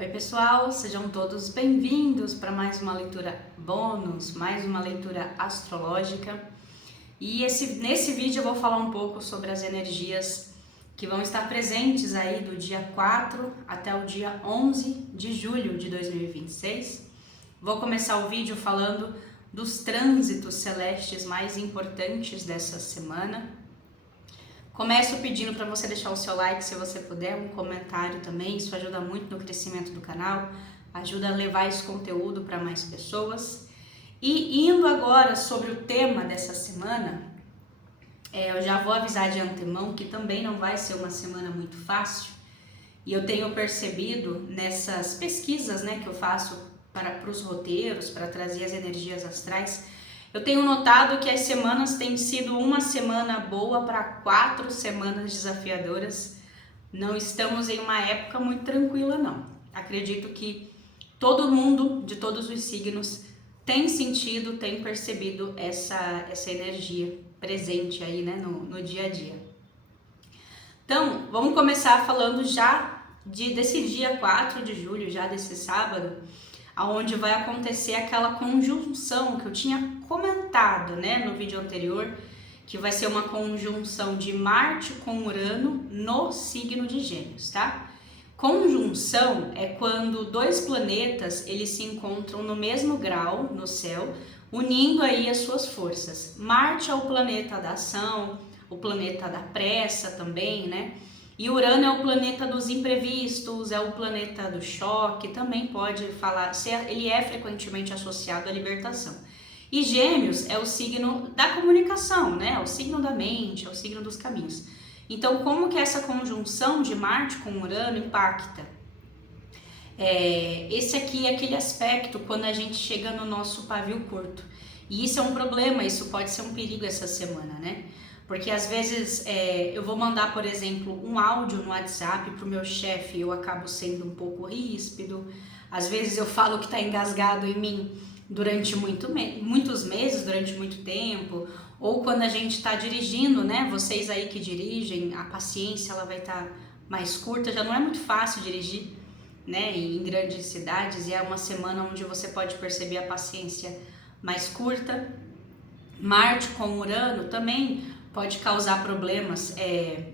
Oi pessoal, sejam todos bem-vindos para mais uma leitura bônus, mais uma leitura astrológica. E nesse vídeo eu vou falar um pouco sobre as energias que vão estar presentes aí do dia 4 até o dia 11 de julho de 2026. Vou começar o vídeo falando dos trânsitos celestes mais importantes dessa semana. Começo pedindo para você deixar o seu like se você puder, um comentário também, isso ajuda muito no crescimento do canal, ajuda a levar esse conteúdo para mais pessoas. E indo agora sobre o tema dessa semana, eu já vou avisar de antemão que também não vai ser uma semana muito fácil, e eu tenho percebido nessas pesquisas que eu faço para os roteiros, para trazer as energias astrais, eu tenho notado que as semanas têm sido uma semana boa para 4 semanas desafiadoras. Não estamos em uma época muito tranquila, não. Acredito que todo mundo, de todos os signos, tem sentido, tem percebido essa energia presente aí, no dia a dia. Então, vamos começar falando já desse dia 4 de julho, já desse sábado, onde vai acontecer aquela conjunção que eu tinha comentado, no vídeo anterior, que vai ser uma conjunção de Marte com Urano no signo de Gêmeos, tá? Conjunção é quando dois planetas eles se encontram no mesmo grau no céu, unindo aí as suas forças. Marte é o planeta da ação, o planeta da pressa também, E Urano é o planeta dos imprevistos, é o planeta do choque, também pode falar, ele é frequentemente associado à libertação. E Gêmeos é o signo da comunicação, É o signo da mente, é o signo dos caminhos. Então, como que essa conjunção de Marte com Urano impacta? Esse aqui é aquele aspecto quando a gente chega no nosso pavio curto. E isso é um problema, isso pode ser um perigo essa semana, Porque às vezes eu vou mandar, por exemplo, um áudio no WhatsApp para o meu chefe e eu acabo sendo um pouco ríspido. Às vezes eu falo que está engasgado em mim durante muitos meses, durante muito tempo. Ou quando a gente está dirigindo, Vocês aí que dirigem, a paciência ela vai estar mais curta. Já não é muito fácil dirigir, em grandes cidades. E é uma semana onde você pode perceber a paciência mais curta. Marte com Urano também pode causar problemas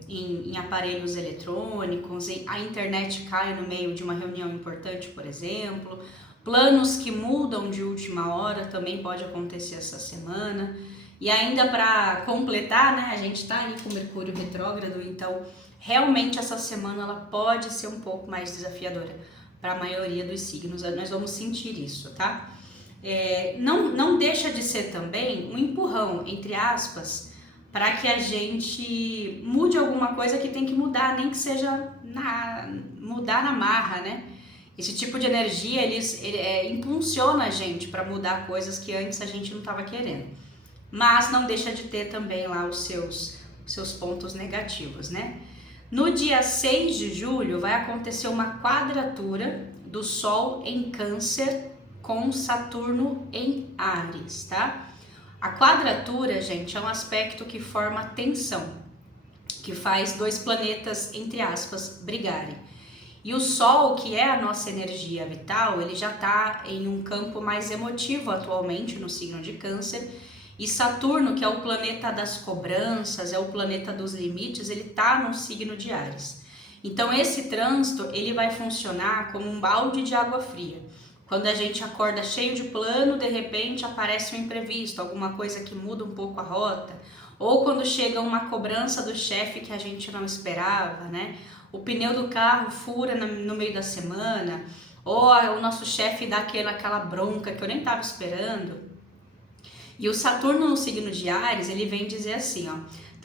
em aparelhos eletrônicos, a internet cai no meio de uma reunião importante, por exemplo. Planos que mudam de última hora também pode acontecer essa semana. E ainda para completar, a gente está aí com Mercúrio retrógrado, então realmente essa semana ela pode ser um pouco mais desafiadora para a maioria dos signos, nós vamos sentir isso, tá? Não deixa de ser também um empurrão, entre aspas, para que a gente mude alguma coisa que tem que mudar, nem que seja mudar na marra, Esse tipo de energia, impulsiona a gente para mudar coisas que antes a gente não estava querendo. Mas não deixa de ter também lá os seus pontos negativos, No dia 6 de julho vai acontecer uma quadratura do Sol em Câncer com Saturno em Áries, tá? A quadratura, gente, é um aspecto que forma tensão, que faz dois planetas, entre aspas, brigarem. E o Sol, que é a nossa energia vital, ele já está em um campo mais emotivo atualmente no signo de Câncer. E Saturno, que é o planeta das cobranças, é o planeta dos limites, ele está no signo de Áries. Então esse trânsito, ele vai funcionar como um balde de água fria. Quando a gente acorda cheio de plano, de repente aparece um imprevisto, alguma coisa que muda um pouco a rota. Ou quando chega uma cobrança do chefe que a gente não esperava, O pneu do carro fura no meio da semana. Ou o nosso chefe dá aquela bronca que eu nem estava esperando. E o Saturno no signo de Áries, ele vem dizer assim,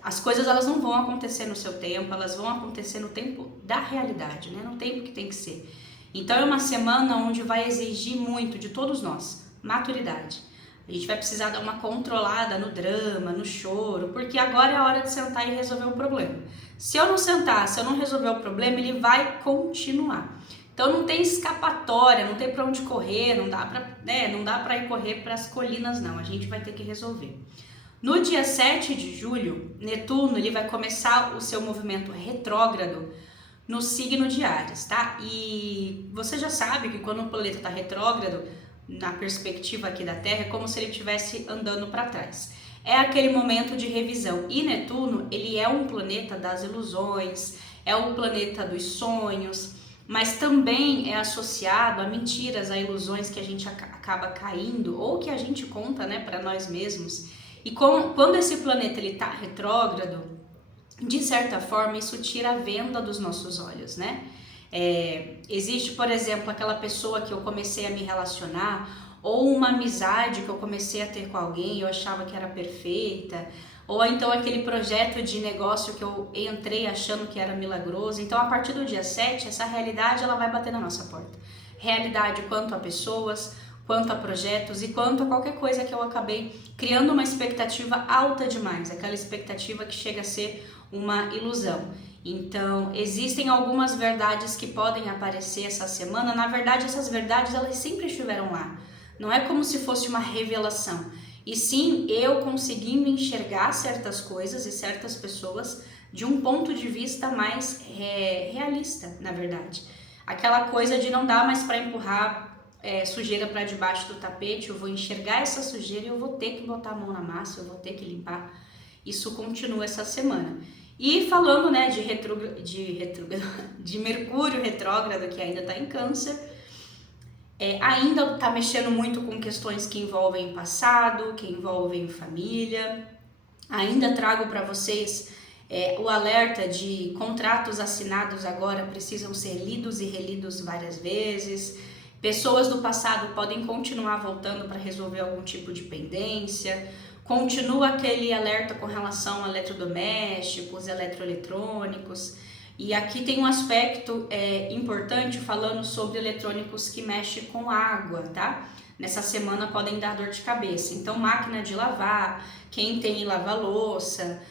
as coisas elas não vão acontecer no seu tempo, elas vão acontecer no tempo da realidade, no tempo que tem que ser. Então é uma semana onde vai exigir muito de todos nós, maturidade. A gente vai precisar dar uma controlada no drama, no choro, porque agora é a hora de sentar e resolver o problema. Se eu não sentar, se eu não resolver o problema, ele vai continuar. Então não tem escapatória, não tem para onde correr, não dá para ir correr para as colinas não, a gente vai ter que resolver. No dia 7 de julho, Netuno ele vai começar o seu movimento retrógrado no signo de Áries, tá? E você já sabe que quando o planeta está retrógrado, na perspectiva aqui da Terra, é como se ele estivesse andando para trás. É aquele momento de revisão. E Netuno, ele é um planeta das ilusões, é o planeta dos sonhos, mas também é associado a mentiras, a ilusões que a gente acaba caindo ou que a gente conta, né, para nós mesmos. E quando esse planeta ele tá retrógrado, de certa forma isso tira a venda dos nossos olhos, né? Existe, por exemplo, aquela pessoa que eu comecei a me relacionar, ou uma amizade que eu comecei a ter com alguém e eu achava que era perfeita, ou então aquele projeto de negócio que eu entrei achando que era milagroso. Então, a partir do dia 7, essa realidade ela vai bater na nossa porta. Realidade quanto a pessoas, quanto a projetos e quanto a qualquer coisa que eu acabei criando uma expectativa alta demais, aquela expectativa que chega a ser uma ilusão. Então, existem algumas verdades que podem aparecer essa semana. Na verdade, essas verdades elas sempre estiveram lá. Não é como se fosse uma revelação. E sim, eu conseguindo enxergar certas coisas e certas pessoas de um ponto de vista mais realista, na verdade. Aquela coisa de não dar mais para empurrar sujeira para debaixo do tapete, eu vou enxergar essa sujeira e eu vou ter que botar a mão na massa, eu vou ter que limpar. Isso continua essa semana. E falando, né, de Mercúrio retrógrado, que ainda está em Câncer, ainda está mexendo muito com questões que envolvem passado, que envolvem família. Ainda trago para vocês o alerta de contratos assinados agora precisam ser lidos e relidos várias vezes. Pessoas do passado podem continuar voltando para resolver algum tipo de pendência. Continua aquele alerta com relação a eletrodomésticos, eletroeletrônicos. E aqui tem um aspecto importante falando sobre eletrônicos que mexem com água, tá? Nessa semana podem dar dor de cabeça. Então, máquina de lavar, quem tem lava-louça,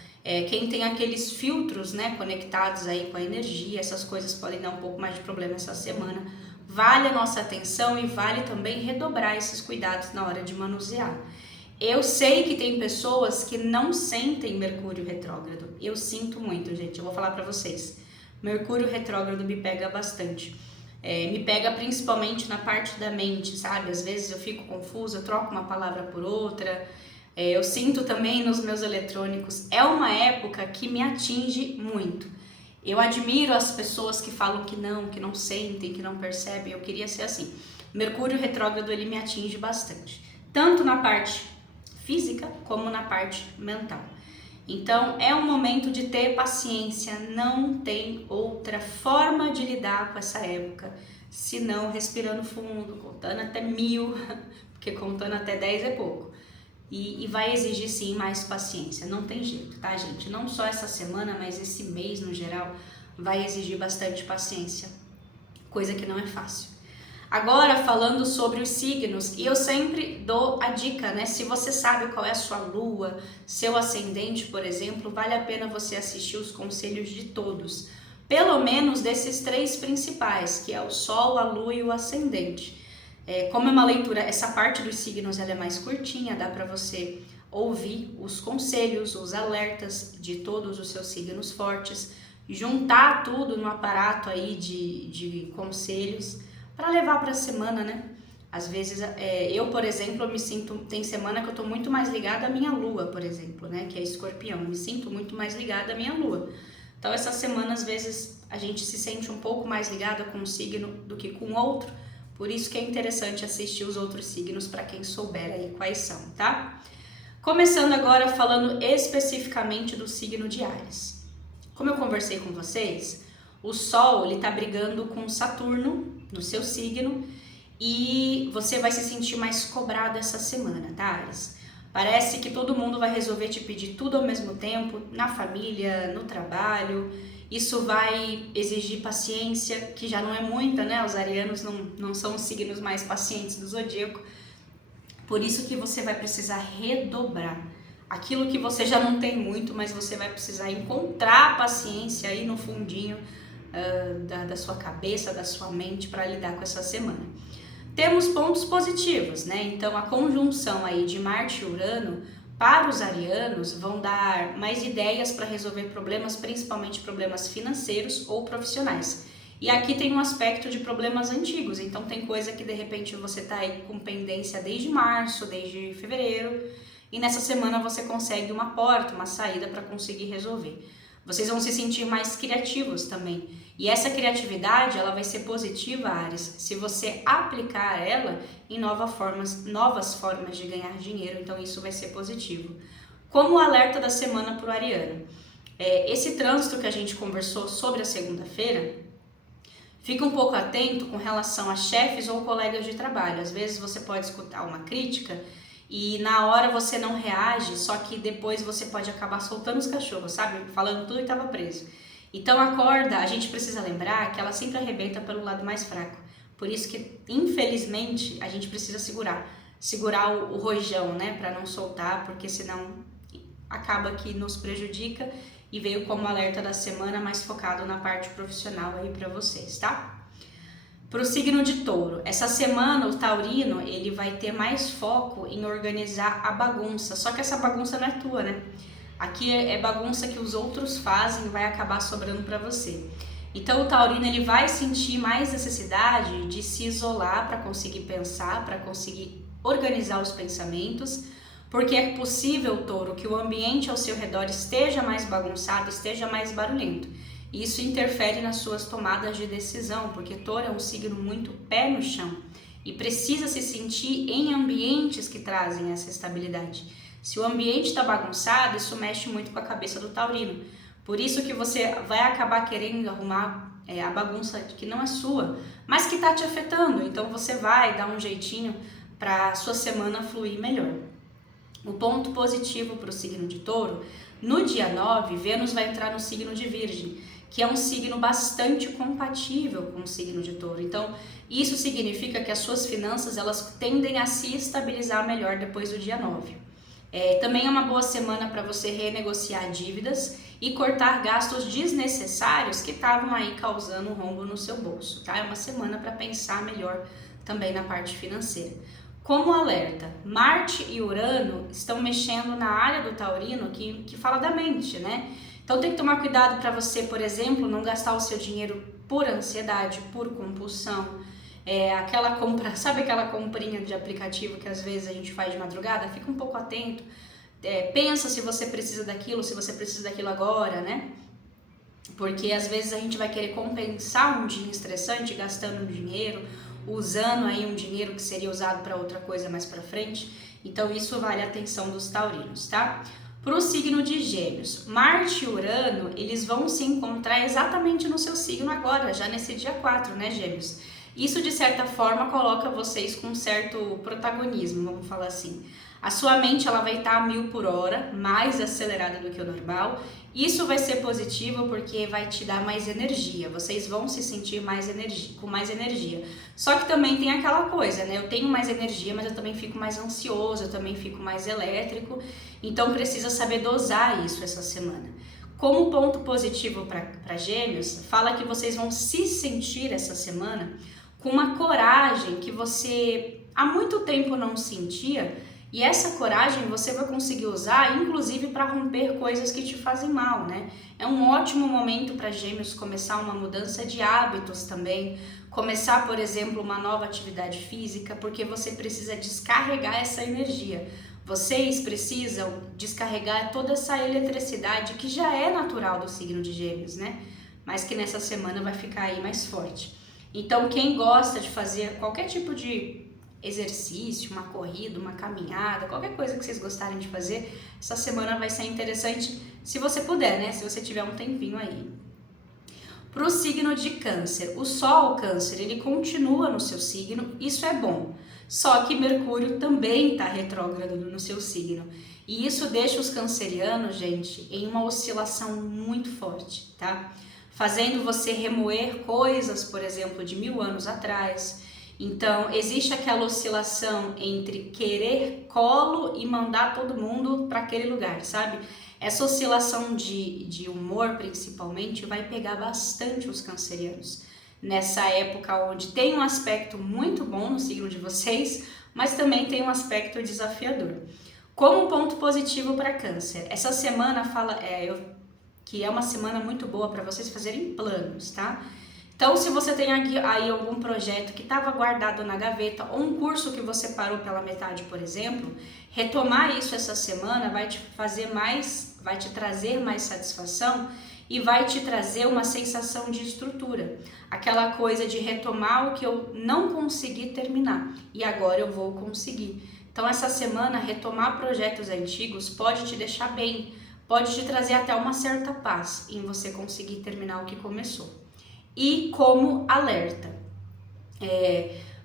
quem tem aqueles filtros, né, conectados aí com a energia, essas coisas podem dar um pouco mais de problema essa semana. Vale a nossa atenção e vale também redobrar esses cuidados na hora de manusear. Eu sei que tem pessoas que não sentem Mercúrio retrógrado. Eu sinto muito, gente. Eu vou falar pra vocês. Mercúrio retrógrado me pega bastante. Me pega principalmente na parte da mente, sabe? Às vezes eu fico confusa, eu troco uma palavra por outra. Eu sinto também nos meus eletrônicos. É uma época que me atinge muito. Eu admiro as pessoas que falam que não sentem, que não percebem. Eu queria ser assim. Mercúrio retrógrado, ele me atinge bastante. Tanto na parte física como na parte mental. Então é um momento de ter paciência, não tem outra forma de lidar com essa época, senão respirando fundo, contando até 1000, porque contando até 10 é pouco. E vai exigir sim mais paciência, não tem jeito, tá, gente? Não só essa semana, mas esse mês no geral vai exigir bastante paciência, coisa que não é fácil. Agora falando sobre os signos, e eu sempre dou a dica, né? Se você sabe qual é a sua lua, seu ascendente, por exemplo, vale a pena você assistir os conselhos de todos. Pelo menos desses 3 principais, que é o Sol, a Lua e o Ascendente. Como é uma leitura, essa parte dos signos ela é mais curtinha, dá para você ouvir os conselhos, os alertas de todos os seus signos fortes, juntar tudo no aparato aí de conselhos, para levar para a semana, né? Às vezes, eu, por exemplo, eu me sinto, tem semana que eu tô muito mais ligada à minha lua, por exemplo, né? Que é Escorpião, eu me sinto muito mais ligada à minha lua. Então, essa semana, às vezes, a gente se sente um pouco mais ligada com um signo do que com outro, por isso que é interessante assistir os outros signos para quem souber aí quais são, tá? Começando agora falando especificamente do signo de Áries. Como eu conversei com vocês, o Sol, ele tá brigando com Saturno no seu signo e você vai se sentir mais cobrado essa semana, tá, Áries? Parece que todo mundo vai resolver te pedir tudo ao mesmo tempo, na família, no trabalho. Isso vai exigir paciência, que já não é muita, né? Os arianos não são os signos mais pacientes do zodíaco. Por isso que você vai precisar redobrar. Aquilo que você já não tem muito, mas você vai precisar encontrar paciência aí no fundinho da sua cabeça, da sua mente para lidar com essa semana. Temos pontos positivos, né? Então a conjunção aí de Marte e Urano para os arianos vão dar mais ideias para resolver problemas, principalmente problemas financeiros ou profissionais. E aqui tem um aspecto de problemas antigos, então tem coisa que de repente você está aí com pendência desde março, desde fevereiro, e nessa semana você consegue uma porta, uma saída para conseguir resolver. Vocês vão se sentir mais criativos também. E essa criatividade, ela vai ser positiva, Áries, se você aplicar ela em novas formas de ganhar dinheiro, então isso vai ser positivo. Como o alerta da semana para o ariano. Esse trânsito que a gente conversou sobre a segunda-feira, fica um pouco atento com relação a chefes ou colegas de trabalho. Às vezes você pode escutar uma crítica e na hora você não reage, só que depois você pode acabar soltando os cachorros, sabe? Falando tudo que estava preso. Então a corda, a gente precisa lembrar que ela sempre arrebenta pelo lado mais fraco. Por isso que, infelizmente, a gente precisa segurar o rojão, né? Para não soltar, porque senão acaba que nos prejudica. E veio como alerta da semana mais focado na parte profissional aí para vocês, tá? Para o signo de touro, essa semana o taurino ele vai ter mais foco em organizar a bagunça, só que essa bagunça não é tua, né? Aqui é bagunça que os outros fazem e vai acabar sobrando para você. Então o taurino ele vai sentir mais necessidade de se isolar para conseguir pensar, para conseguir organizar os pensamentos, porque é possível, touro, que o ambiente ao seu redor esteja mais bagunçado, esteja mais barulhento. Isso interfere nas suas tomadas de decisão, porque touro é um signo muito pé no chão e precisa se sentir em ambientes que trazem essa estabilidade. Se o ambiente está bagunçado, isso mexe muito com a cabeça do taurino. Por isso que você vai acabar querendo arrumar a bagunça que não é sua, mas que está te afetando. Então você vai dar um jeitinho para a sua semana fluir melhor. O ponto positivo para o signo de touro, no dia 9, Vênus vai entrar no signo de Virgem, que é um signo bastante compatível com o signo de touro. Então, isso significa que as suas finanças elas tendem a se estabilizar melhor depois do dia 9. Também é uma boa semana para você renegociar dívidas e cortar gastos desnecessários que estavam aí causando um rombo no seu bolso, tá? É uma semana para pensar melhor também na parte financeira. Como alerta, Marte e Urano estão mexendo na área do taurino que fala da mente, né? Então tem que tomar cuidado para você, por exemplo, não gastar o seu dinheiro por ansiedade, por compulsão. Aquela compra, sabe aquela comprinha de aplicativo que às vezes a gente faz de madrugada? Fica um pouco atento, pensa se você precisa daquilo, se você precisa daquilo agora, né? Porque às vezes a gente vai querer compensar um dia estressante gastando dinheiro, usando aí um dinheiro que seria usado para outra coisa mais para frente. Então isso vale a atenção dos taurinos, tá? Para o signo de Gêmeos, Marte e Urano, eles vão se encontrar exatamente no seu signo agora, já nesse dia 4, né, Gêmeos? Isso, de certa forma, coloca vocês com um certo protagonismo, vamos falar assim. A sua mente ela vai estar a 1000 por hora, mais acelerada do que o normal. Isso vai ser positivo porque vai te dar mais energia, vocês vão se sentir com mais energia. Só que também tem aquela coisa, né? Eu tenho mais energia, mas eu também fico mais ansioso, eu também fico mais elétrico. Então precisa saber dosar isso essa semana. Como ponto positivo para Gêmeos, fala que vocês vão se sentir essa semana com uma coragem que você há muito tempo não sentia. E essa coragem você vai conseguir usar, inclusive, para romper coisas que te fazem mal, né? É um ótimo momento para Gêmeos começar uma mudança de hábitos também, começar, por exemplo, uma nova atividade física, porque você precisa descarregar essa energia. Vocês precisam descarregar toda essa eletricidade que já é natural do signo de Gêmeos, né? Mas que nessa semana vai ficar aí mais forte. Então, quem gosta de fazer qualquer tipo de exercício, uma corrida, uma caminhada, qualquer coisa que vocês gostarem de fazer, essa semana vai ser interessante se você puder, né? Se você tiver um tempinho aí. Para o signo de Câncer, o Sol Câncer, ele continua no seu signo, isso é bom. Só que Mercúrio também está retrógrado no seu signo. E isso deixa os cancerianos, gente, em uma oscilação muito forte, tá? Fazendo você remoer coisas, por exemplo, de 1000 anos atrás. Então, existe aquela oscilação entre querer colo e mandar todo mundo para aquele lugar, sabe? Essa oscilação de humor, principalmente, vai pegar bastante os cancerianos. Nessa época onde tem um aspecto muito bom no signo de vocês, mas também tem um aspecto desafiador. Como ponto positivo para Câncer, essa semana que é uma semana muito boa para vocês fazerem planos, tá? Então, se você tem aí algum projeto que estava guardado na gaveta ou um curso que você parou pela metade, por exemplo, retomar isso essa semana vai te trazer mais satisfação e vai te trazer uma sensação de estrutura. Aquela coisa de retomar o que eu não consegui terminar e agora eu vou conseguir. Então, essa semana, retomar projetos antigos pode te deixar bem, pode te trazer até uma certa paz em você conseguir terminar o que começou. E como alerta,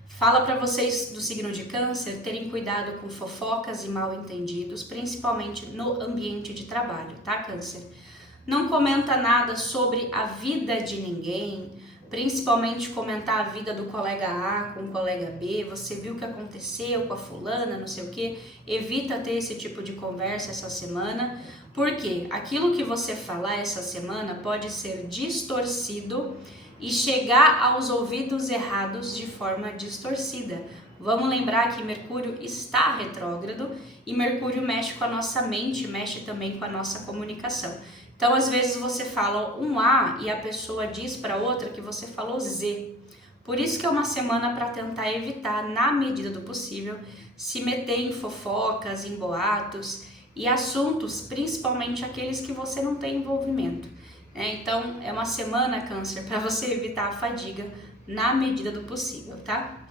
fala para vocês do signo de Câncer terem cuidado com fofocas e mal-entendidos, principalmente no ambiente de trabalho, tá, Câncer? Não comenta nada sobre a vida de ninguém, principalmente comentar a vida do colega A com o colega B, você viu o que aconteceu com a fulana, não sei o que, evita ter esse tipo de conversa essa semana, porque aquilo que você falar essa semana pode ser distorcido e chegar aos ouvidos errados de forma distorcida. Vamos lembrar que Mercúrio está retrógrado e Mercúrio mexe com a nossa mente, mexe também com a nossa comunicação. Então, às vezes você fala um A e a pessoa diz para outra que você falou Z. Por isso que é uma semana para tentar evitar, na medida do possível, se meter em fofocas, em boatos e assuntos, principalmente aqueles que você não tem envolvimento, né? Então, é uma semana, Câncer, para você evitar a fadiga na medida do possível, tá?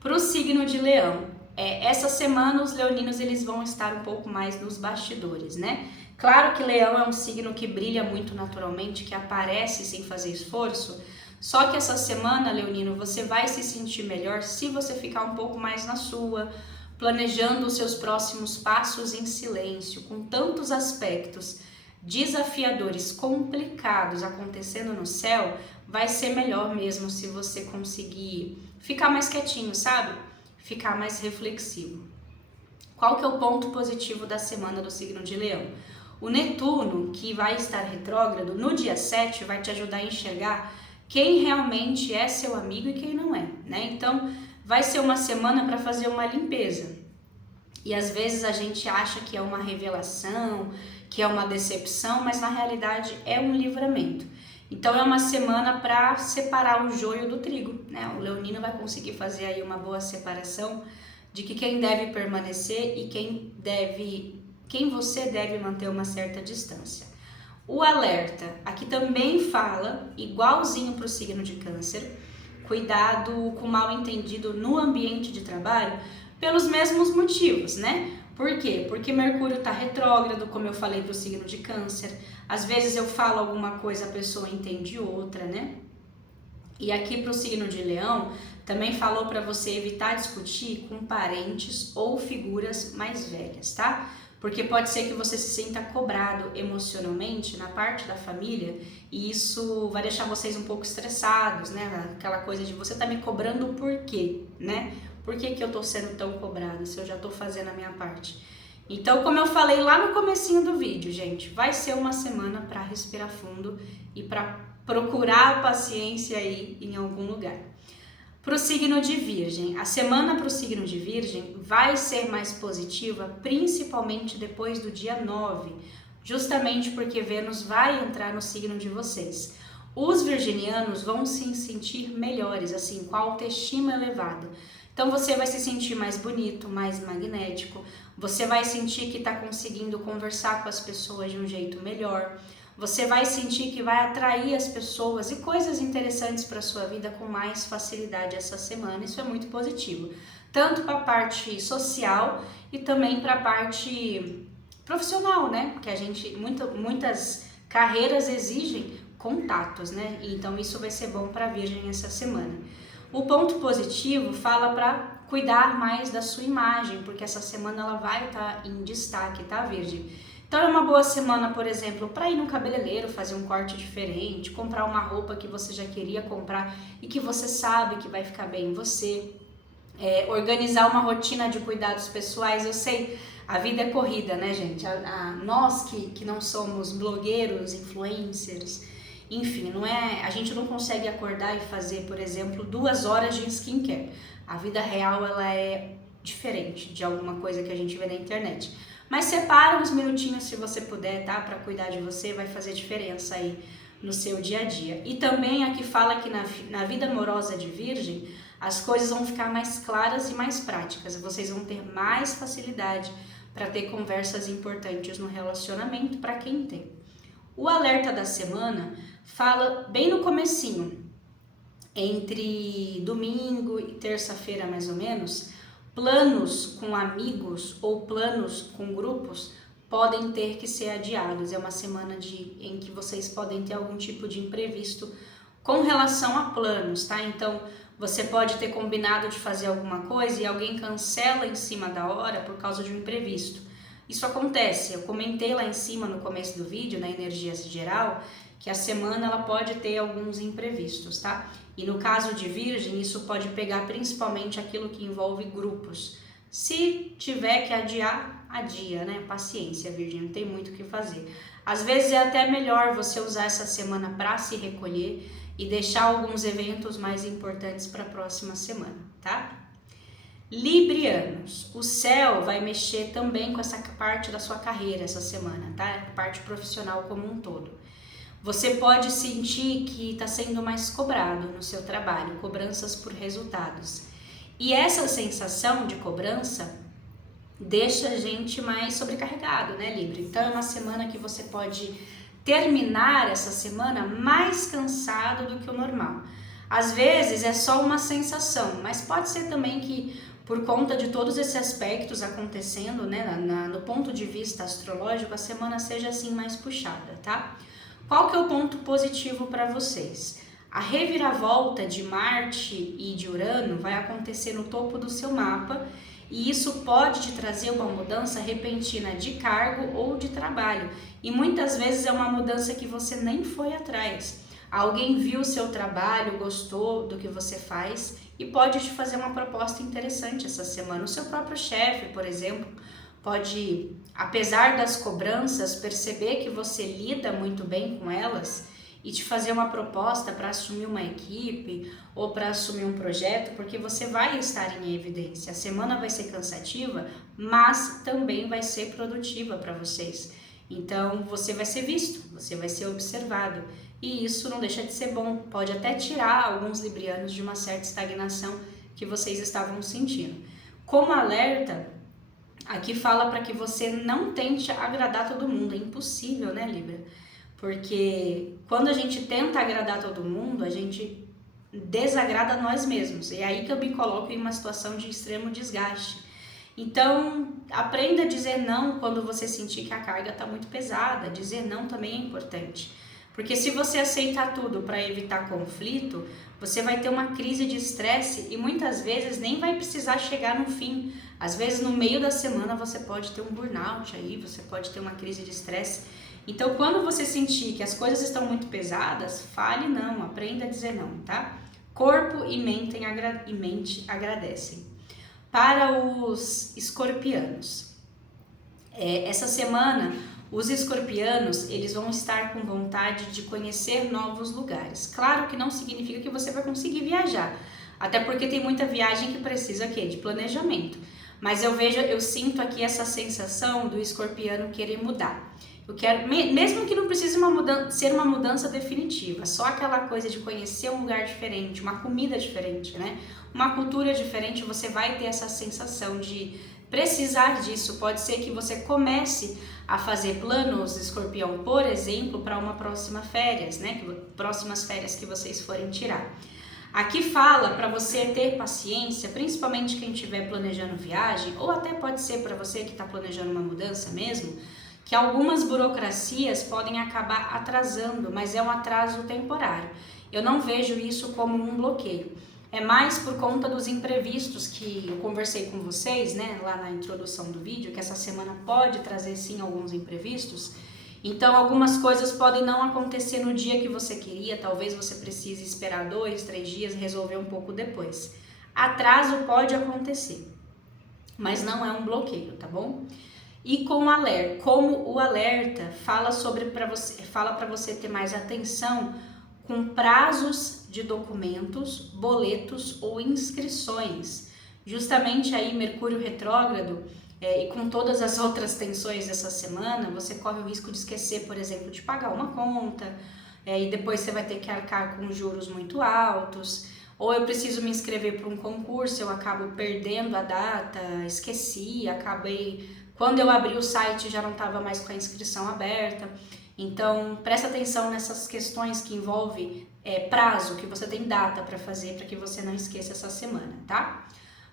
Para o signo de Leão, essa semana os leoninos eles vão estar um pouco mais nos bastidores, né? Claro que Leão é um signo que brilha muito naturalmente, que aparece sem fazer esforço, só que essa semana, leonino, você vai se sentir melhor se você ficar um pouco mais na sua, planejando os seus próximos passos em silêncio, com tantos aspectos desafiadores, complicados acontecendo no céu, vai ser melhor mesmo se você conseguir ficar mais quietinho, sabe? Ficar mais reflexivo. Qual que é o ponto positivo da semana do signo de Leão? O Netuno, que vai estar retrógrado, no dia 7 vai te ajudar a enxergar quem realmente é seu amigo e quem não é, né? Então, vai ser uma semana para fazer uma limpeza. E às vezes a gente acha que é uma revelação, que é uma decepção, mas na realidade é um livramento. Então, é uma semana para separar o joio do trigo, né? O leonino vai conseguir fazer aí uma boa separação de que quem deve permanecer e quem você deve manter uma certa distância. O alerta, aqui também fala, igualzinho para o signo de Câncer, cuidado com mal entendido no ambiente de trabalho, pelos mesmos motivos, né? Por quê? Porque Mercúrio está retrógrado, como eu falei para o signo de Câncer. Às vezes eu falo alguma coisa, a pessoa entende outra, né? E aqui para o signo de Leão, também falou para você evitar discutir com parentes ou figuras mais velhas, tá? Porque pode ser que você se sinta cobrado emocionalmente na parte da família e isso vai deixar vocês um pouco estressados, né? Aquela coisa de você tá me cobrando por quê, né? Por que que eu tô sendo tão cobrada se eu já tô fazendo a minha parte? Então, como eu falei lá no comecinho do vídeo, gente, vai ser uma semana para respirar fundo e para procurar a paciência aí em algum lugar. Para o signo de Virgem, a semana para o signo de Virgem vai ser mais positiva, principalmente depois do dia 9, justamente porque Vênus vai entrar no signo de vocês. Os virginianos vão se sentir melhores, assim, com a autoestima elevada. Então você vai se sentir mais bonito, mais magnético, você vai sentir que está conseguindo conversar com as pessoas de um jeito melhor. Você vai sentir que vai atrair as pessoas e coisas interessantes para a sua vida com mais facilidade essa semana. Isso é muito positivo, tanto para a parte social e também para a parte profissional, né? Porque muitas carreiras exigem contatos, né? Então isso vai ser bom para a Virgem essa semana. O ponto positivo fala para cuidar mais da sua imagem, porque essa semana ela vai estar em destaque, tá, Virgem? Então é uma boa semana, por exemplo, para ir no cabeleireiro, fazer um corte diferente, comprar uma roupa que você já queria comprar e que você sabe que vai ficar bem em você, organizar uma rotina de cuidados pessoais. Eu sei, a vida é corrida, né, gente? Nós que não somos blogueiros, influencers, enfim, a gente não consegue acordar e fazer, por exemplo, 2 horas de skincare. A vida real ela é diferente de alguma coisa que a gente vê na internet. Mas separa uns minutinhos se você puder, tá? Para cuidar de você, vai fazer diferença aí no seu dia a dia. E também aqui fala que na vida amorosa de Virgem, as coisas vão ficar mais claras e mais práticas. Vocês vão ter mais facilidade para ter conversas importantes no relacionamento para quem tem. O alerta da semana fala bem no comecinho, entre domingo e terça-feira mais ou menos, planos com amigos ou planos com grupos podem ter que ser adiados. É uma semana em que vocês podem ter algum tipo de imprevisto com relação a planos, tá? Então, você pode ter combinado de fazer alguma coisa e alguém cancela em cima da hora por causa de um imprevisto. Isso acontece, eu comentei lá em cima no começo do vídeo, na energia geral, que a semana ela pode ter alguns imprevistos, tá? E no caso de Virgem, isso pode pegar principalmente aquilo que envolve grupos. Se tiver que adiar, adia, né? Paciência, Virgem, não tem muito o que fazer. Às vezes é até melhor você usar essa semana para se recolher e deixar alguns eventos mais importantes para a próxima semana, tá? Librianos, o céu vai mexer também com essa parte da sua carreira essa semana, tá? A parte profissional como um todo. Você pode sentir que está sendo mais cobrado no seu trabalho, cobranças por resultados. E essa sensação de cobrança deixa a gente mais sobrecarregado, né, Libra? Então é uma semana que você pode terminar essa semana mais cansado do que o normal. Às vezes é só uma sensação, mas pode ser também que por conta de todos esses aspectos acontecendo, né, no ponto de vista astrológico, a semana seja assim mais puxada, tá? Qual que é o ponto positivo para vocês? A reviravolta de Marte e de Urano vai acontecer no topo do seu mapa e isso pode te trazer uma mudança repentina de cargo ou de trabalho. E muitas vezes é uma mudança que você nem foi atrás. Alguém viu o seu trabalho, gostou do que você faz e pode te fazer uma proposta interessante essa semana. O seu próprio chefe, por exemplo, pode, apesar das cobranças, perceber que você lida muito bem com elas e te fazer uma proposta para assumir uma equipe ou para assumir um projeto, porque você vai estar em evidência. A semana vai ser cansativa, mas também vai ser produtiva para vocês. Então, você vai ser visto, você vai ser observado. E isso não deixa de ser bom. Pode até tirar alguns librianos de uma certa estagnação que vocês estavam sentindo. Como alerta, aqui fala para que você não tente agradar todo mundo. É impossível, né, Libra? Porque quando a gente tenta agradar todo mundo, a gente desagrada nós mesmos. E é aí que eu me coloco em uma situação de extremo desgaste. Então, aprenda a dizer não quando você sentir que a carga está muito pesada. Dizer não também é importante. Porque se você aceitar tudo para evitar conflito, você vai ter uma crise de estresse e muitas vezes nem vai precisar chegar no fim. Às vezes, no meio da semana, você pode ter um burnout aí, você pode ter uma crise de estresse. Então, quando você sentir que as coisas estão muito pesadas, fale não, aprenda a dizer não, tá? Corpo e mente agradecem. Para os escorpianos, essa semana, os escorpianos, eles vão estar com vontade de conhecer novos lugares. Claro que não significa que você vai conseguir viajar, até porque tem muita viagem que precisa de planejamento. Mas eu sinto aqui essa sensação do escorpiano querer mudar. Eu quero, mesmo que não precise ser uma mudança definitiva, só aquela coisa de conhecer um lugar diferente, uma comida diferente, né? Uma cultura diferente, você vai ter essa sensação de precisar disso. Pode ser que você comece a fazer planos, escorpião, por exemplo, para uma próxima férias, né? Próximas férias que vocês forem tirar. Aqui fala para você ter paciência, principalmente quem estiver planejando viagem, ou até pode ser para você que está planejando uma mudança mesmo, que algumas burocracias podem acabar atrasando, mas é um atraso temporário. Eu não vejo isso como um bloqueio. É mais por conta dos imprevistos que eu conversei com vocês, né, lá na introdução do vídeo, que essa semana pode trazer sim alguns imprevistos. Então, algumas coisas podem não acontecer no dia que você queria, talvez você precise esperar 2, 3 dias e resolver um pouco depois. Atraso pode acontecer, mas não é um bloqueio, tá bom? E como o alerta fala para você ter mais atenção com prazos de documentos, boletos ou inscrições. Justamente aí Mercúrio retrógrado e com todas as outras tensões dessa semana, você corre o risco de esquecer, por exemplo, de pagar uma conta, e depois você vai ter que arcar com juros muito altos, ou eu preciso me inscrever para um concurso, eu acabo perdendo a data, esqueci, acabei... Quando eu abri o site já não estava mais com a inscrição aberta. Então, presta atenção nessas questões que envolvem prazo, que você tem data para fazer, para que você não esqueça essa semana, tá?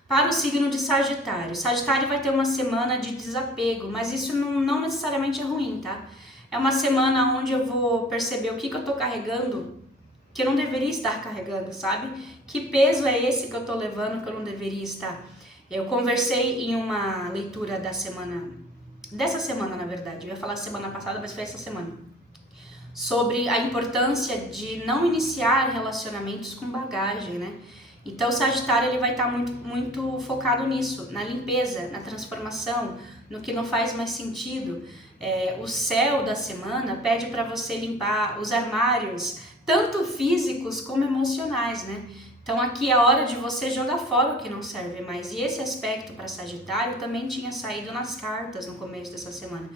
Para o signo de Sagitário. Sagitário vai ter uma semana de desapego, mas isso não necessariamente é ruim, tá? É uma semana onde eu vou perceber o que eu tô carregando, que eu não deveria estar carregando, sabe? Que peso é esse que eu tô levando que eu não deveria estar? Eu conversei em uma leitura dessa semana, na verdade, eu ia falar semana passada, mas foi essa semana, sobre a importância de não iniciar relacionamentos com bagagem, né? Então o Sagitário ele vai estar muito focado nisso, na limpeza, na transformação, no que não faz mais sentido. O céu da semana pede para você limpar os armários, tanto físicos como emocionais, né? Então aqui é hora de você jogar fora o que não serve mais. E esse aspecto para Sagitário também tinha saído nas cartas no começo dessa semana.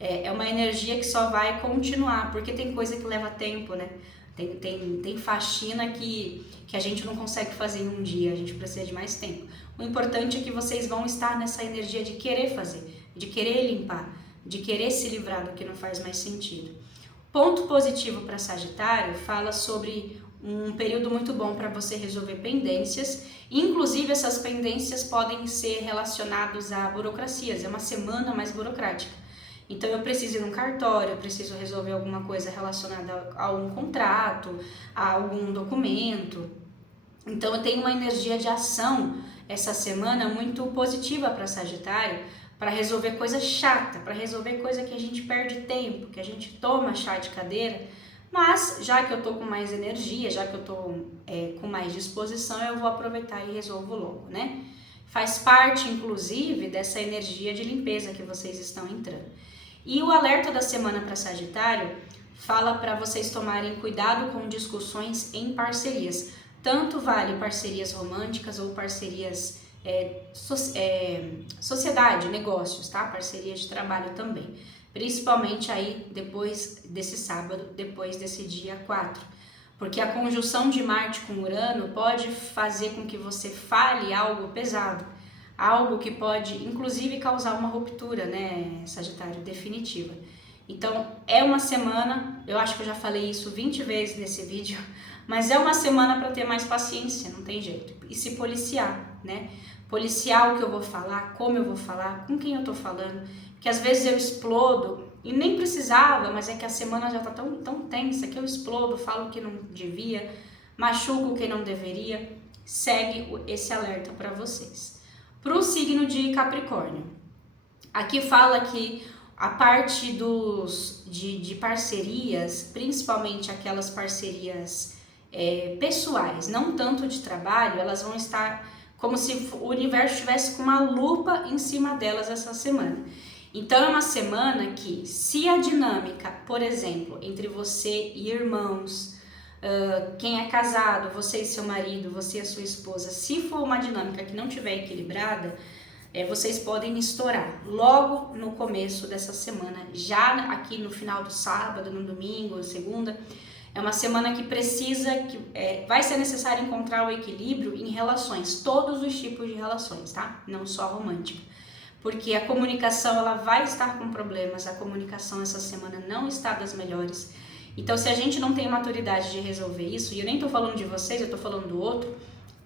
É uma energia que só vai continuar, porque tem coisa que leva tempo, né? Tem faxina que a gente não consegue fazer em um dia, a gente precisa de mais tempo. O importante é que vocês vão estar nessa energia de querer fazer, de querer limpar, de querer se livrar do que não faz mais sentido. Ponto positivo para Sagitário fala sobre um período muito bom para você resolver pendências, inclusive essas pendências podem ser relacionadas a burocracias, é uma semana mais burocrática. Então eu preciso ir num cartório, eu preciso resolver alguma coisa relacionada a um contrato, a algum documento. Então eu tenho uma energia de ação essa semana muito positiva para Sagitário, para resolver coisa chata, para resolver coisa que a gente perde tempo, que a gente toma chá de cadeira. Mas já que eu tô com mais energia, já que eu tô com mais disposição, eu vou aproveitar e resolvo logo, né? Faz parte, inclusive, dessa energia de limpeza que vocês estão entrando. E o alerta da semana para Sagitário fala para vocês tomarem cuidado com discussões em parcerias. Tanto vale parcerias românticas ou parcerias sociedade, negócios, tá? Parceria de trabalho também. Principalmente aí depois desse sábado, depois desse dia 4. Porque a conjunção de Marte com Urano pode fazer com que você fale algo pesado. Algo que pode, inclusive, causar uma ruptura, né, Sagitário, definitiva. Então, é uma semana, eu acho que eu já falei isso 20 vezes nesse vídeo, mas é uma semana para ter mais paciência, não tem jeito. E se policiar, né? Policiar o que eu vou falar, como eu vou falar, com quem eu tô falando. Porque às vezes eu explodo, e nem precisava, mas é que a semana já tá tão tensa que eu explodo, falo o que não devia, machuco quem não deveria. Segue esse alerta para vocês. Para o signo de Capricórnio, aqui fala que a parte de parcerias, principalmente aquelas parcerias pessoais, não tanto de trabalho, elas vão estar como se o universo estivesse com uma lupa em cima delas essa semana. Então é uma semana que, se a dinâmica, por exemplo, entre você e irmãos, quem é casado, você e seu marido, você e a sua esposa, se for uma dinâmica que não estiver equilibrada, vocês podem estourar logo no começo dessa semana, já aqui no final do sábado, no domingo, segunda. É uma semana que vai ser necessário encontrar o equilíbrio em relações, todos os tipos de relações, tá? Não só romântica. Porque a comunicação ela vai estar com problemas, a comunicação essa semana não está das melhores. Então, se a gente não tem maturidade de resolver isso, e eu nem tô falando de vocês, eu tô falando do outro,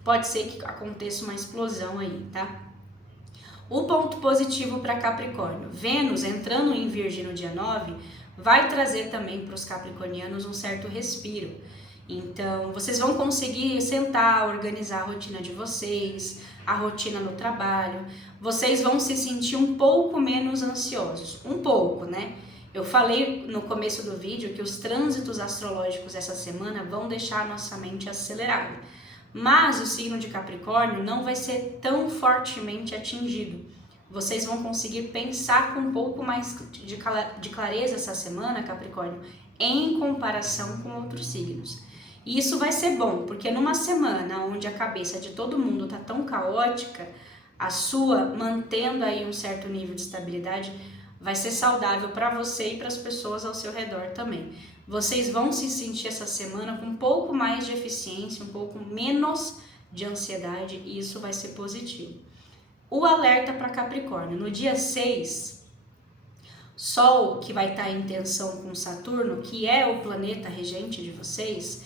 pode ser que aconteça uma explosão aí, tá? O ponto positivo para Capricórnio, Vênus entrando em Virgem no dia 9, vai trazer também para os capricornianos um certo respiro. Então, vocês vão conseguir sentar, organizar a rotina de vocês, a rotina no trabalho, vocês vão se sentir um pouco menos ansiosos, um pouco, né? Eu falei no começo do vídeo que os trânsitos astrológicos essa semana vão deixar a nossa mente acelerada, mas o signo de Capricórnio não vai ser tão fortemente atingido. Vocês vão conseguir pensar com um pouco mais de clareza essa semana, Capricórnio, em comparação com outros signos. E isso vai ser bom, porque numa semana onde a cabeça de todo mundo tá tão caótica, a sua mantendo aí um certo nível de estabilidade, vai ser saudável para você e para as pessoas ao seu redor também. Vocês vão se sentir essa semana com um pouco mais de eficiência, um pouco menos de ansiedade, e isso vai ser positivo. O alerta para Capricórnio: no dia 6, Sol, que vai estar em tensão com Saturno, que é o planeta regente de vocês,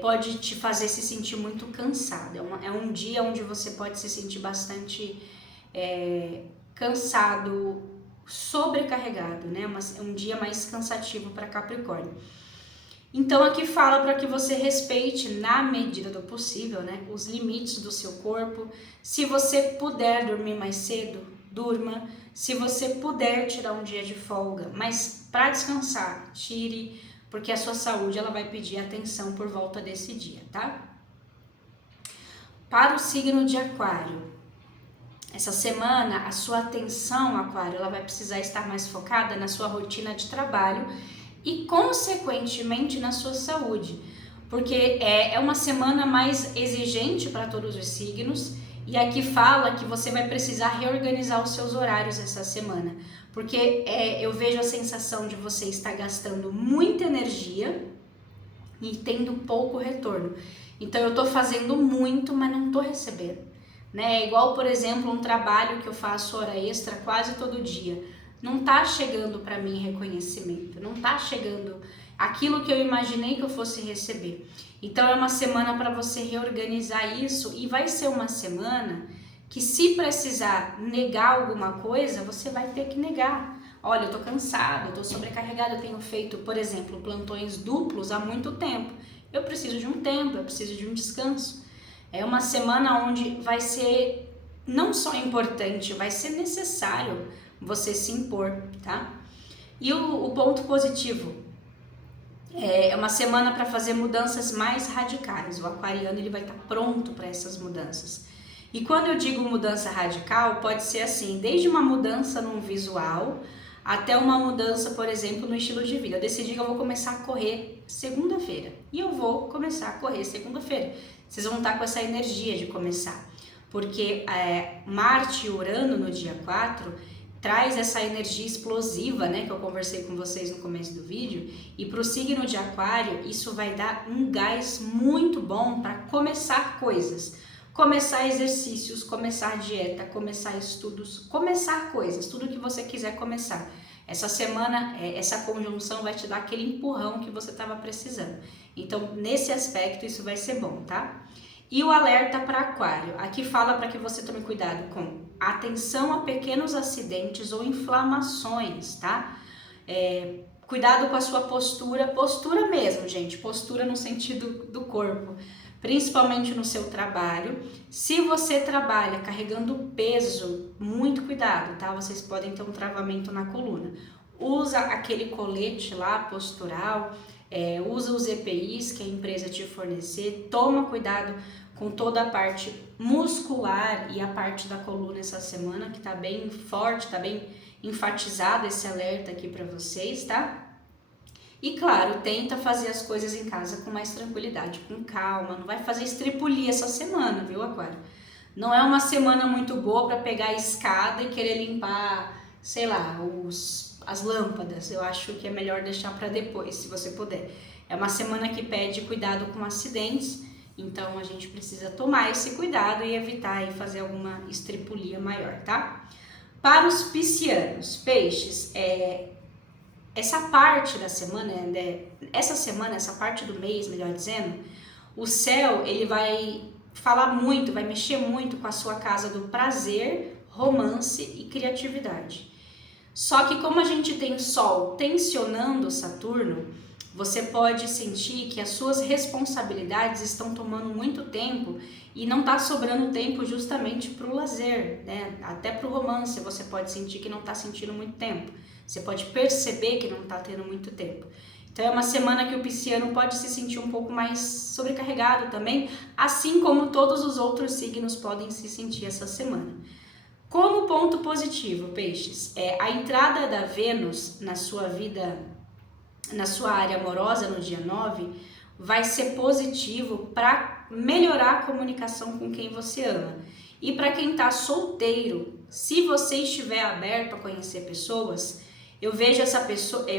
pode te fazer se sentir muito cansado. É um dia onde você pode se sentir bastante cansado, sobrecarregado, né? Um dia mais cansativo para Capricórnio. Então aqui fala para que você respeite, na medida do possível, né, os limites do seu corpo. Se você puder dormir mais cedo, durma. Se você puder tirar um dia de folga, mas para descansar, tire, porque a sua saúde ela vai pedir atenção por volta desse dia, tá? Para o signo de Aquário, essa semana a sua atenção, Aquário, ela vai precisar estar mais focada na sua rotina de trabalho e, consequentemente, na sua saúde, porque é uma semana mais exigente para todos os signos, e aqui fala que você vai precisar reorganizar os seus horários essa semana, porque eu vejo a sensação de você estar gastando muita energia e tendo pouco retorno. Então eu estou fazendo muito, mas não estou recebendo, né? É igual, por exemplo, um trabalho que eu faço hora extra quase todo dia. Não tá chegando para mim reconhecimento, não tá chegando aquilo que eu imaginei que eu fosse receber. Então é uma semana para você reorganizar isso, e vai ser uma semana que, se precisar negar alguma coisa, você vai ter que negar. Olha, eu tô cansado, eu tô sobrecarregado, eu tenho feito, por exemplo, plantões duplos há muito tempo. Eu preciso de um tempo, eu preciso de um descanso. É uma semana onde vai ser não só importante, vai ser necessário você se impor, tá? E o ponto positivo é uma semana para fazer mudanças mais radicais. O aquariano ele vai estar pronto para essas mudanças. E quando eu digo mudança radical, pode ser assim, desde uma mudança num visual até uma mudança, por exemplo, no estilo de vida. Eu decidi que eu vou começar a correr segunda-feira, e eu vou começar a correr segunda-feira. Vocês vão estar com essa energia de começar, porque Marte e Urano no dia 4 traz essa energia explosiva, né, que eu conversei com vocês no começo do vídeo, e para o signo de Aquário isso vai dar um gás muito bom para começar coisas, começar exercícios, começar dieta, começar estudos, começar coisas, tudo que você quiser começar. Essa semana, essa conjunção vai te dar aquele empurrão que você estava precisando. Então, nesse aspecto, isso vai ser bom, tá? E o alerta para Aquário, aqui fala para que você tome cuidado com atenção a pequenos acidentes ou inflamações, tá? Cuidado com a sua postura mesmo, gente, postura no sentido do corpo, principalmente no seu trabalho. Se você trabalha carregando peso, muito cuidado, tá? Vocês podem ter um travamento na coluna. Usa aquele colete lá, postural, usa os EPIs que a empresa te fornecer, toma cuidado com toda a parte muscular e a parte da coluna essa semana, que tá bem forte, tá bem enfatizado esse alerta aqui para vocês, tá? E claro, tenta fazer as coisas em casa com mais tranquilidade, com calma, não vai fazer estripulia essa semana, viu, Aquário? Não é uma semana muito boa para pegar a escada e querer limpar, sei lá, as lâmpadas. Eu acho que é melhor deixar para depois, se você puder. É uma semana que pede cuidado com acidentes, então a gente precisa tomar esse cuidado e evitar aí fazer alguma estripulia maior, tá? Para os piscianos, peixes, essa parte da semana, essa parte do mês, melhor dizendo, o céu ele vai falar muito, vai mexer muito com a sua casa do prazer, romance e criatividade. Só que como a gente tem Sol tensionando Saturno, você pode sentir que as suas responsabilidades estão tomando muito tempo e não está sobrando tempo justamente para o lazer, né? Até para o romance você pode sentir que não está sentindo muito tempo. Você pode perceber que não está tendo muito tempo. Então é uma semana que o pisciano pode se sentir um pouco mais sobrecarregado também, assim como todos os outros signos podem se sentir essa semana. Como ponto positivo, peixes, a entrada da Vênus na sua vida, na sua área amorosa no dia 9, vai ser positivo para melhorar a comunicação com quem você ama. E para quem está solteiro, se você estiver aberto a conhecer pessoas, eu vejo essa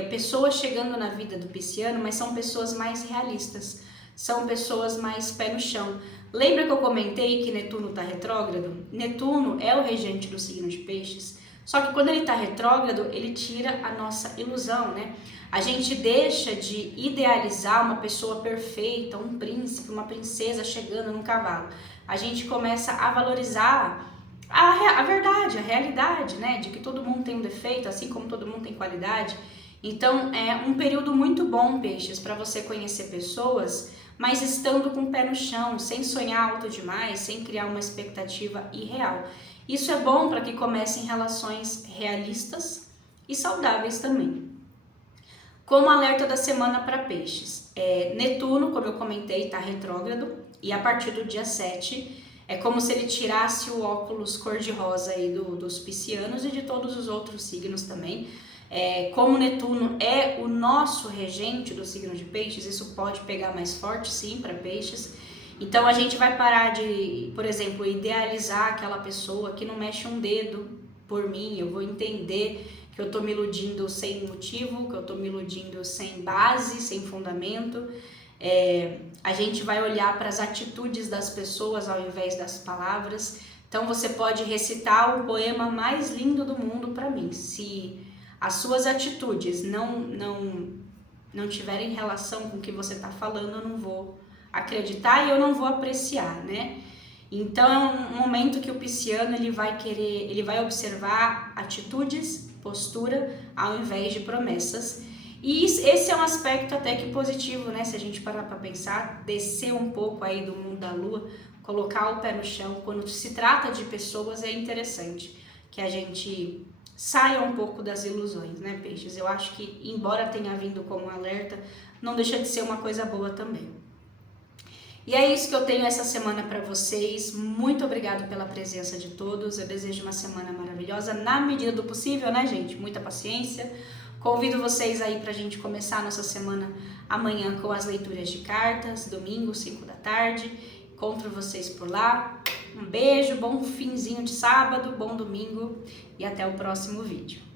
pessoas chegando na vida do pisciano, mas são pessoas mais realistas, são pessoas mais pé no chão. Lembra que eu comentei que Netuno está retrógrado? Netuno é o regente do signo de Peixes, só que quando ele está retrógrado, ele tira a nossa ilusão, né? A gente deixa de idealizar uma pessoa perfeita, um príncipe, uma princesa chegando num cavalo. A gente começa a valorizar a verdade, a realidade, né? De que todo mundo tem um defeito, assim como todo mundo tem qualidade. Então, é um período muito bom, Peixes, para você conhecer pessoas, mas estando com o pé no chão, sem sonhar alto demais, sem criar uma expectativa irreal. Isso é bom para que comecem relações realistas e saudáveis também. Como alerta da semana para Peixes, Netuno, como eu comentei, está retrógrado e a partir do dia 7 é como se ele tirasse o óculos cor-de-rosa aí dos piscianos e de todos os outros signos também. Como Netuno é o nosso regente do signo de Peixes, isso pode pegar mais forte sim para Peixes. Então a gente vai parar de, por exemplo, idealizar aquela pessoa que não mexe um dedo por mim. Eu vou entender que eu tô me iludindo sem motivo, que eu tô me iludindo sem base, sem fundamento. A gente vai olhar para as atitudes das pessoas ao invés das palavras. Então você pode recitar o poema mais lindo do mundo para mim. Se as suas atitudes não tiverem relação com o que você está falando, eu não vou acreditar e eu não vou apreciar, né? Então é um momento que o pisciano ele vai observar atitudes, postura, ao invés de promessas. E esse é um aspecto até que positivo, né? Se a gente parar para pensar, descer um pouco aí do mundo da lua, colocar o pé no chão, quando se trata de pessoas, é interessante que a gente saia um pouco das ilusões, né, Peixes? Eu acho que, embora tenha vindo como um alerta, não deixa de ser uma coisa boa também. E é isso que eu tenho essa semana para vocês. Muito obrigado pela presença de todos. Eu desejo uma semana maravilhosa, na medida do possível, né, gente? Muita paciência. Convido vocês aí pra gente começar a nossa semana amanhã com as leituras de cartas, domingo, 5 da tarde. Encontro vocês por lá. Um beijo, bom finzinho de sábado, bom domingo e até o próximo vídeo.